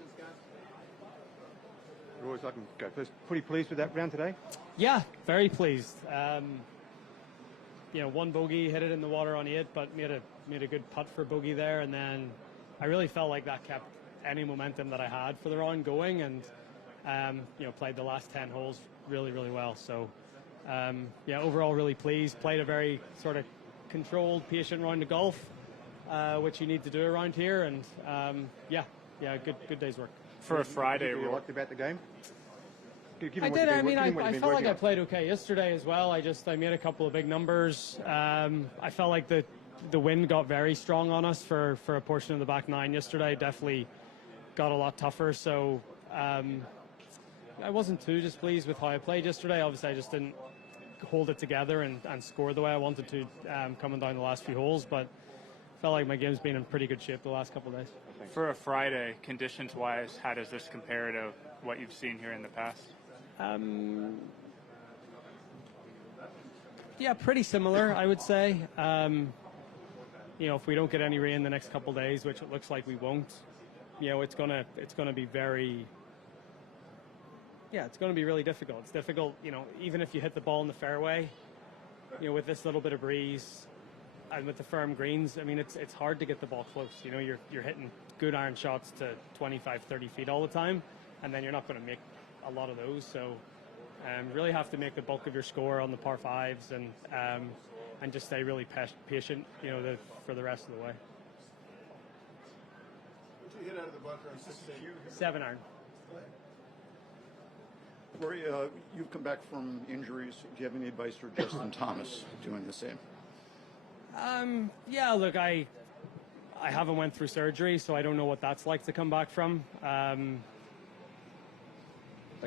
questions, guys? Rory, I can go first. Pretty pleased with that round today? Yeah, very pleased. One bogey, hit it in the water on 8, but made a good putt for bogey there, and then I really felt like that kept any momentum that I had for the round going, and played the last 10 holes really, really well. So overall really pleased. Played a very sort of controlled, patient round of golf, which you need to do around here, and good day's work. For a Friday, you liked about the game? I did. I felt like I played okay yesterday as well. I made a couple of big numbers. I felt like the wind got very strong on us for a portion of the back nine yesterday. Definitely got a lot tougher. So I wasn't too displeased with how I played yesterday. Obviously, I just didn't hold it together and score the way I wanted to coming down the last few holes. But felt like my game's been in pretty good shape the last couple of days. For a Friday, conditions-wise, how does this compare to what you've seen here in the past? Pretty similar, I would say. If we don't get any rain the next couple of days, which it looks like we won't, it's gonna be it's going to be really difficult. It's difficult, even if you hit the ball in the fairway, with this little bit of breeze and with the firm greens. I mean, it's hard to get the ball close. You're hitting good iron shots to 25, 30 feet all the time, and then you're not going to make a lot of those. So really have to make the bulk of your score on the par fives and just stay really patient, for the rest of the way. Would you hit out of the bunker on 16? 7 iron. Rory, you've come back from injuries. Do you have any advice for Justin Thomas doing the same? Look, I haven't went through surgery, so I don't know what that's like to come back from. But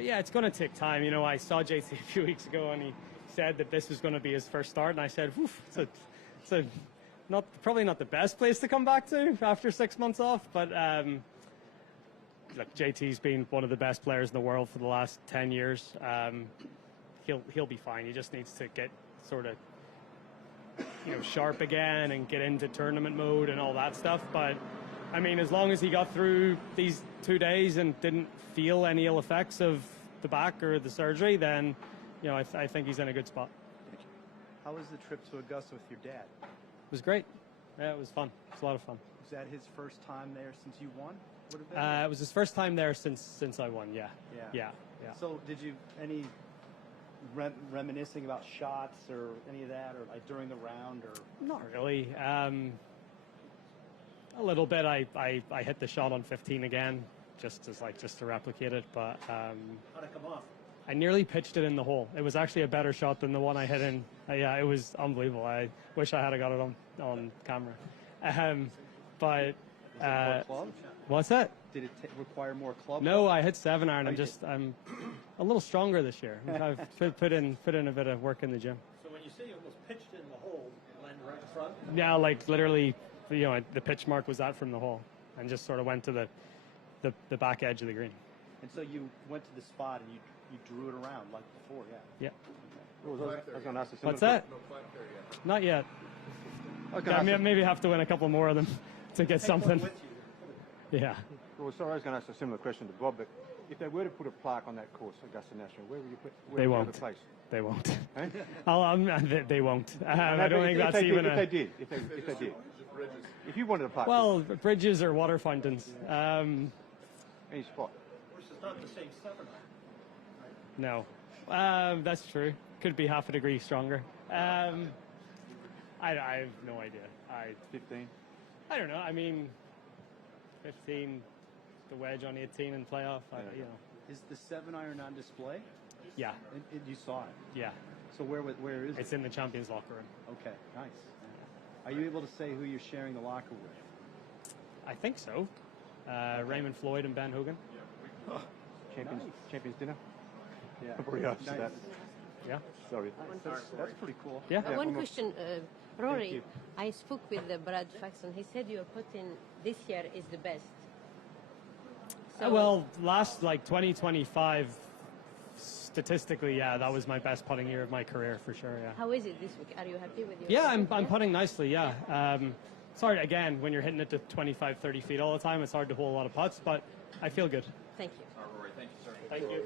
it's going to take time. I saw JT a few weeks ago, and he said that this was going to be his first start, and I said, it's probably not the best place to come back to after 6 months off, but look, JT's been one of the best players in the world for the last 10 years. He'll be fine. He just needs to get sort of sharp again and get into tournament mode and all that stuff. But I mean, as long as he got through these 2 days and didn't feel any ill effects of the back or the surgery, then I think he's in a good spot. How was the trip to Augusta with your dad? It was great. Yeah, it was fun. It was a lot of fun. Was that his first time there since you won? It was his first time there since I won. Yeah. So did you any reminiscing about shots or any of that, or like during the round, or not really? A little bit. I hit the shot on 15 again, just to replicate it. But how'd it come off? I nearly pitched it in the hole. It was actually a better shot than the one I hit in. It was unbelievable. I wish I had got it on camera. But. More club? What's that? Did it require more club? No, I hit 7 iron. I'm a little stronger this year. I've put in a bit of work in the gym. So when you say you almost pitched in the hole, you landed right in front? Yeah, like literally, the pitch mark was that from the hole, and just sort of went to the back edge of the green. And so you went to the spot and you drew it around like before, yeah. Yeah. I was going to ask a similar What's that? No flat there yet. Not yet. Okay, Maybe have to win a couple more of them to get something. With you. Yeah. Well, sorry, I was going to ask a similar question to Bob, but if they were to put a plaque on that course, Augusta National, where would you put? They won't. Place? They won't. Eh? They won't. I don't think that's even. If they did, if you wanted a plaque. Well, bridges or water fountains. Any spot. Of course, it's not the same 7 iron. No, that's true. Could be half a degree stronger. I have no idea. 15. I don't know. I mean, 15, the wedge on 18 in playoff. Is the 7 iron on display? Yeah. You saw it? Yeah. So where is it? It's in the champions locker room. Okay, nice. Are you able to say who you're sharing the locker with? I think so. Raymond Floyd and Ben Hogan. Champions dinner. Yeah. Everybody else Nice. that. Yeah. Sorry. That's pretty cool. Yeah. One question, Rory. you. I spoke with Brad Faxon. He said your putting this year is the best. So last 2025, statistically, that was my best putting year of my career for sure. Yeah. how is it this week? Are you happy with your? Yeah, I'm putting nicely. Yeah. it's hard, again, when you're hitting it to 25, 30 feet all the time, it's hard to hold a lot of putts, but I feel good. Thank you. Rory, thank you, sir. Thank you.